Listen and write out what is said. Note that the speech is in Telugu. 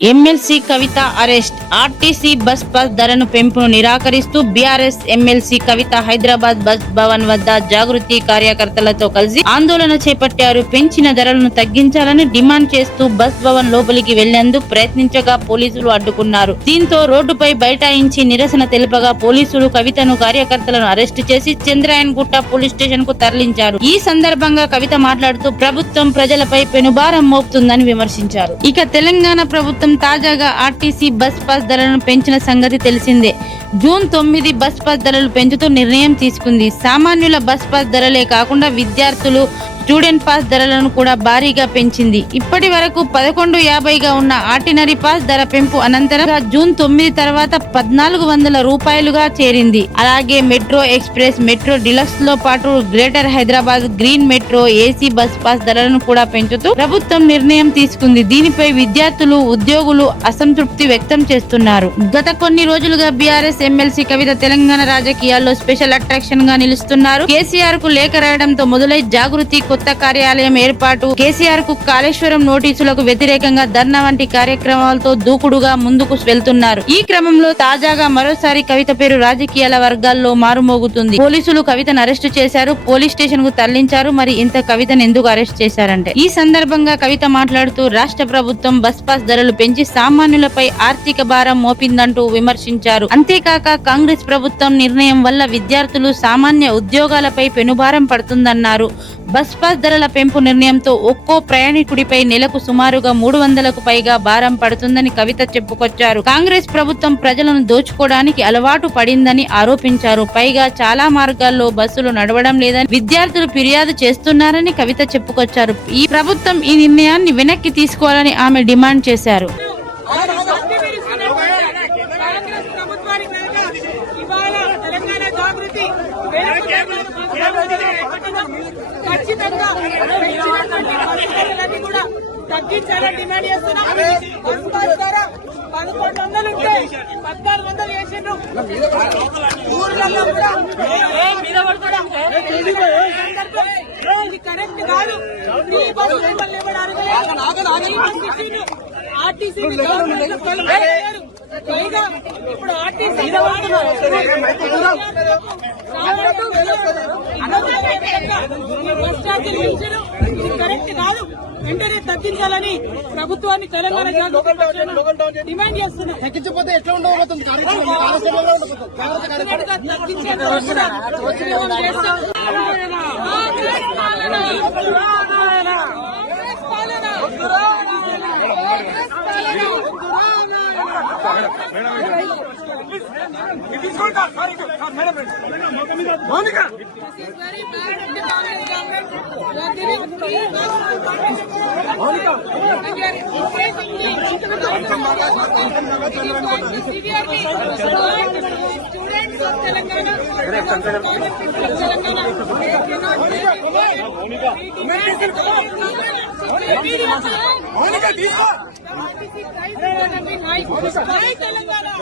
ఎమ్మెల్సీ కవిత అరెస్ట్. ఆర్టీసీ బస్ పాస్ ధరను పెంపును నిరాకరిస్తూ బీఆర్ఎస్ ఎమ్మెల్సీ కవిత హైదరాబాద్ బస్ భవన్ వద్ద జాగృతి కార్యకర్తలతో కలిసి ఆందోళన చేపట్టారు. పెంచిన ధరలను తగ్గించాలని డిమాండ్ చేస్తూ బస్ భవన్ లోపలికి వెళ్లేందుకు ప్రయత్నించగా పోలీసులు అడ్డుకున్నారు. దీంతో రోడ్డుపై బైఠాయించి నిరసన తెలుపగా పోలీసులు కవితను కార్యకర్తలను అరెస్టు చేసి చంద్రాయన్గుట్ట పోలీస్ స్టేషన్ కు తరలించారు. ఈ సందర్భంగా కవిత మాట్లాడుతూ ప్రభుత్వం ప్రజలపై పెనుభారం మోపుతుందని విమర్శించారు. ఇక తెలంగాణ ప్రభుత్వం తాజాగా ఆర్టీసీ బస్ పాస్ ధరలను పెంచిన సంగతి తెలిసిందే. జూన్ 9 బస్ పాస్ ధరలు పెంచుతూ నిర్ణయం తీసుకుంది. సామాన్యుల బస్ పాస్ ధరలే కాకుండా విద్యార్థులు స్టూడెంట్ పాస్ ధరలను కూడా భారీగా పెంచింది. ఇప్పటి వరకు 1150గా ఉన్న ఆర్డినరీ పాస్ ధర పెంపు అనంతరం జూన్ 9 తర్వాత 1400 రూపాయలుగా చేరింది. అలాగే మెట్రో ఎక్స్ప్రెస్, మెట్రో డిలక్స్ లో పాటు greater Hyderabad green metro AC bus pass ధరలను కూడా పెంచుతూ ప్రభుత్వం నిర్ణయం తీసుకుంది. దీనిపై విద్యార్థులు, ఉద్యోగులు అసంతృప్తి వ్యక్తం చేస్తున్నారు. గత కొన్ని రోజులుగా బీఆర్ఎస్ ఎమ్మెల్సీ కవిత తెలంగాణ రాజకీయాల్లో స్పెషల్ అట్రాక్షన్ గా నిలుస్తున్నారు. కేసీఆర్ కు లేఖ రాయడంతో మొదలై జాగృతి కొత్త కార్యాలయం ఏర్పాటు, కేసీఆర్ కు కాళేశ్వరం నోటీసులకు వ్యతిరేకంగా ధర్నా వంటి కార్యక్రమాలతో దూకుడుగా ముందుకు వెళ్తున్నారు. ఈ క్రమంలో తాజాగా మరోసారి కవిత పేరు రాజకీయాల వర్గాల్లో మారుమోగుతుంది. పోలీసులు కవితను అరెస్టు చేశారు, పోలీస్ స్టేషన్ కు తరలించారు. మరి ఇంత కవితను ఎందుకు అరెస్ట్ చేశారంటే, ఈ సందర్భంగా కవిత మాట్లాడుతూ రాష్ట్ర ప్రభుత్వం బస్ పాస్ ధరలు పెంచి సామాన్యులపై ఆర్థిక భారం మోపిందంటూ విమర్శించారు. అంతేకాక కాంగ్రెస్ ప్రభుత్వం నిర్ణయం వల్ల విద్యార్థులు, సామాన్య ఉద్యోగాలపై పెనుభారం పడుతుందన్నారు. బస్ పాస్ ధరల పెంపు నిర్ణయంతో ఒక్కో ప్రయాణికుడిపై నెలకు సుమారుగా 300కు పైగా భారం పడుతుందని కవిత చెప్పుకొచ్చారు. కాంగ్రెస్ ప్రభుత్వం ప్రజలను దోచుకోవడానికి అలవాటు పడిందని ఆరోపించారు. పైగా చాలా మార్గాల్లో బస్సులు నడవడం లేదని విద్యార్థులు ఫిర్యాదు చేస్తున్నారని కవిత చెప్పుకొచ్చారు. ఈ ప్రభుత్వం ఈ నిర్ణయాన్ని వెనక్కి తీసుకోవాలని ఆమె డిమాండ్ చేశారు. తగ్గించాలని డిమాండ్ చేస్తున్నాం. 1100 ఉంటే 1400 చేసిండ్రు. ఊర్లలో కూడా ఇది కరెక్ట్ కాదు. ఆర్టీసీ ఇప్పుడు ఆర్టీసీ బస్ ఛార్జీలు పెంచడం ఇది కరెక్ట్ కాదు. వెంటనే తగ్గించాలని ప్రభుత్వాన్ని తెలంగాణ జాగృతి డిమాండ్ చేస్తున్నారు. తగ్గించకపోతే ఎట్లా ఉండబోతుంది? తెలంగాణ